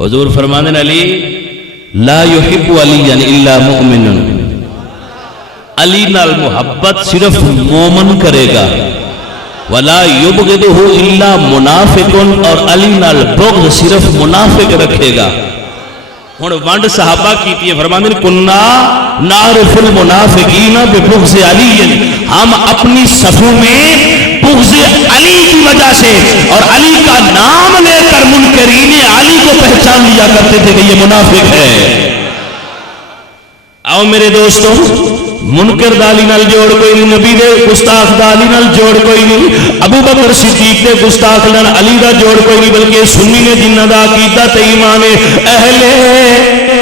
حضور فرمانے علی لا يحب علی الا مؤمن، علی نال محبت صرف مومن کرے گا، ولا یبغضہ الا منافق، اور علی نال بغض صرف منافق رکھے گا۔ ہن ونڈ صحابہ کیتی ہے، فرماندے کنا نعرف المنافقین ببغض علی، ہم اپنی صفوں میں بغض علی کی وجہ سے اور علی کا نام لے کر منکرین علی کو پہچان لیا کرتے تھے کہ یہ منافق ہے۔ آؤ میرے دوستو، منکر دالی نال جوڑ کوئی نہیں، نبی دے گستاخ دالی نال جوڑ کوئی نہیں، ابو بکر صدیق دے گستاخ نال علی دا جوڑ کوئی نہیں، بلکہ سنی نے جنہ دا عقیدہ تے ایمان اہل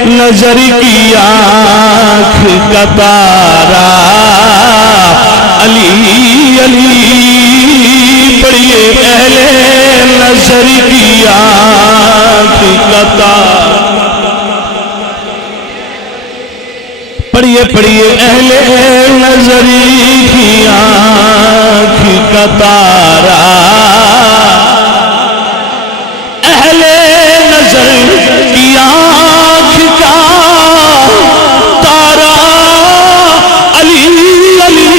نظر کی آنکھ کا تارا علی علی پڑھیے، اہل نظر کی آنکھ کا تارا، پڑھیے پڑھیے اہل نظر کی آنکھ کا تارا، اہل نظر کی آنکھ کا تارا علی علی،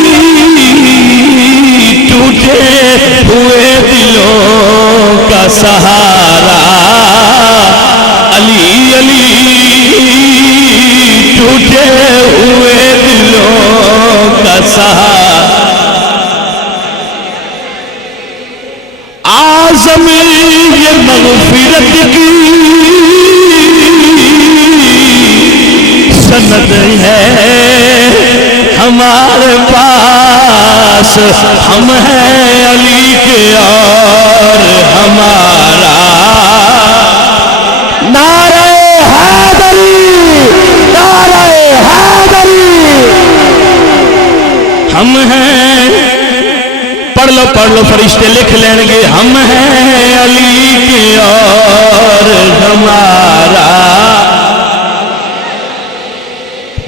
ٹوٹے ہوئے دلوں کا سہارا علی علی، ٹوٹے ہوئے دلوں کا سہارا، اعظم یہ مغفرت کی سند ہے ہمارے پاس، ہم ہیں علی کے اور ہمارا نعرہ حیدری، نعرہ حیدری، ہم ہیں، پڑھ لو فرشتے لکھ لیں گے، ہم ہیں علی کے اور ہمارا،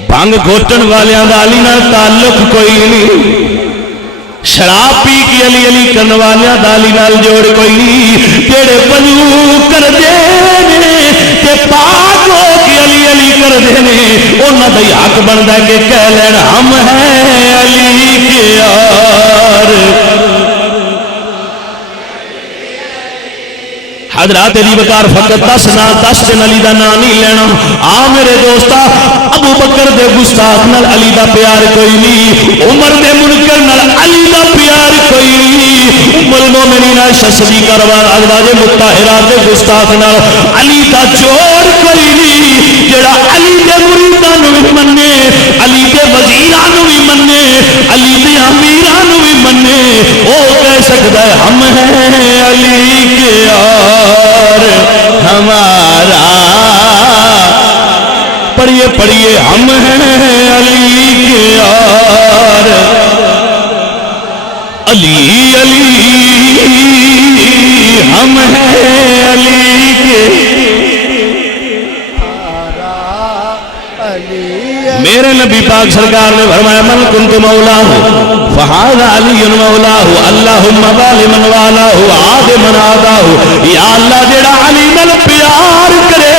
بھنگ گھوٹن والیاں دا علی نال تعلق کوئی نہیں، شراب پی کے علی علی کرن والیاں دا علی نال جوڑ کوئی نہیں، جڑے وضو کر دے تے پاک ہو کے علی علی کر دینے، انہاں دا حق بندا ہے کہ کہہ لین ہم ہیں علی کے اور۔ حضرات علی بکار فقط 10 دن علی دا نام نہیں لینا۔ آ میرے دوستا، ابو بکر دے گستاخ نال علی دا پیار کوئی نہیں، عمر دے منکر نال علی دا پیار کوئی نہیں، ام المومنین عائشہ صدیقہ ازواج مطہرات دے گستاخ نال علی دا جوڑ کوئی نہیں، جڑا علی دے مریداں نوں بھی مننے، علی دے وزیراں نوں بھی مننے، علی دے امیراں نوں بھی مننے، او کہہ سکدا ہے ہم ہیں علی کے اور ہمارا، پڑھیے پڑھیے ہم ہیں علی کے اور علی علی، ہم ہیں علی کے، میرے نبی پاک سرکار نے فرمایا من کنت مولاہ فہذا علی مولاہ، اللہم بالی من والاہ عاد من عاداہ، یا اللہ جڑا علی نال پیار کرے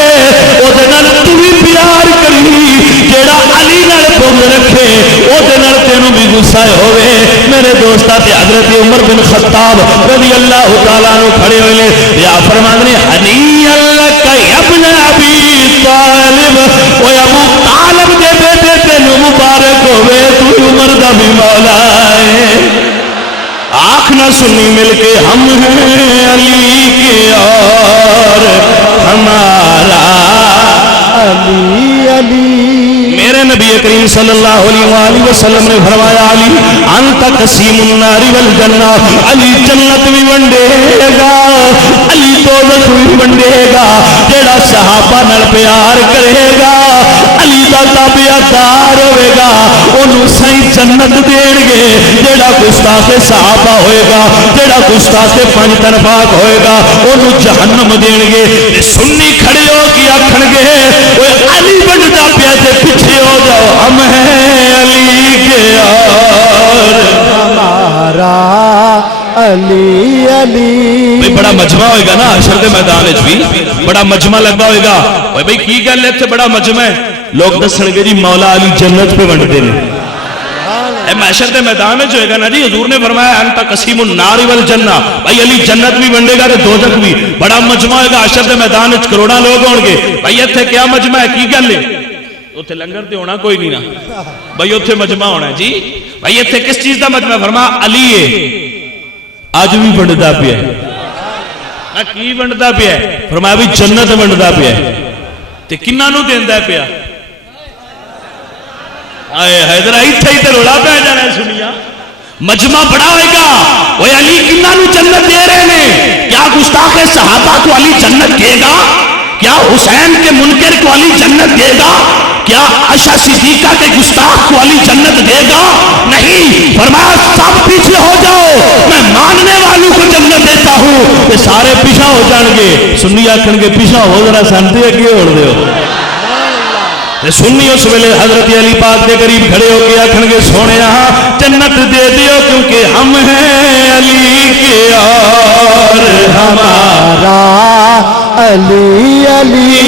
او دے نال تو بھی پیار کری، جڑا علی نال بغض رکھے او دے نال تینوں بھی غصہ ہوئے۔ میرے دوستا تے حضرت عمر بن خطاب رضی اللہ تعالیٰ عنہ کھڑے ہوئے، یا فرماندے ہنیئا لک یا ابن ابی طالب، او ابو طالب دے بیٹے تینوں مبارک ہوئے، تو عمر دا بھی مولا ہے۔ آنکھ نہ سنی مل کے ہم ہیں علی کے اور ہمارا علی علی۔ میرے نبی کریم صلی اللہ علیہ وآلہ وسلم نے فرمایا علی انت قسیم النار والجنہ، علی جنت بھی ونڈے گا، علی دوزخ بھی ونڈے گا، جیڑا صحابہ نال پیار کرے گا، علی دا تابعدار ہوئے گا، انہوں صحیح جنت دین گے، جیڑا گستاخ صحابہ ہوئے گا، جیڑا گستاخ پنج تنفاق ہوئے گا، انہوں جہنم دین گے۔ سنی کھڑے ہو کے آکھن گے وہ علی بنتا پیا تے پیچھے ہو جاؤ، ہم ہیں علی کے اور ہمارا علی علی۔ بڑا مجمع ہوئے گا نا حشر دے میدان وچ بھی، بڑا مجمع لگا ہوئے گا بھائی کی گل ہے بڑا مجمع ہے لوگ دسن گے جی مولا علی جنت پہ ونڈتے ہیں محشر کے میدان میں جو ہے گا نا جی حضور نے فرمایا انت قسیم النار والجنہ بھائی علی جنت بھی ونڈے گا تے دوزخ بھی بڑا مجمع ہوئے گا حشر کے میدان میں کروڑا لوگ ہون گے بھائی ایتھے کیا مجمع ہے کی گل ہے اتنے لنگر تے ہونا کوئی نہیں نا بھائی اتنے مجمع ہونا ہے جی بھائی اتنے کس چیز دا مجمع فرما علی ہے آج بھی ونڈدا پیا ہے کی ونڈدا پیا ہے فرمایا بھی جنت ونڈدا پیا ہے تے کنہاں نوں دیندا پیا آئے حیدر اتنے ہی تے رولا پہ جانا ہے سنیا مجمع بڑا ہوئے گا وہ علی کنہاں نوں جنت دے رہے ہیں کیا گستاخ صحابہ کو علی جنت دے گا کیا حسین کے منکر کو علی جنت دے گا کیا عائشہ صدیقہ کے گستاخ کو علی جنت دے گا نہیں فرمایا سب پیچھے ہو جاؤ میں ماننے والوں کو جنت دیتا ہوں کہ سارے پیچھا ہو جان گے سنی آکھن گے پیچھا ہو ذرا سنتے اگے ہوڑ دیو سنی اس ویلے حضرت علی پاک کے قریب کھڑے ہو کے آکھن گے سونے جنت دے دیو کیونکہ ہم ہیں علی کے اور ہمارا علی علی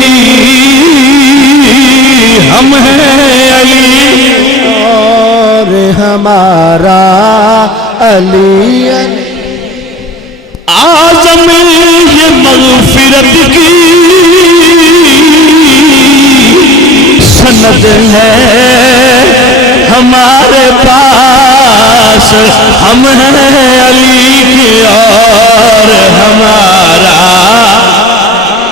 ہم ہیں علی اور ہمارا علی علی اعظم یہ مغفرت کی سند ہے ہمارے پاس ہم ہیں علی کی اور ہمارا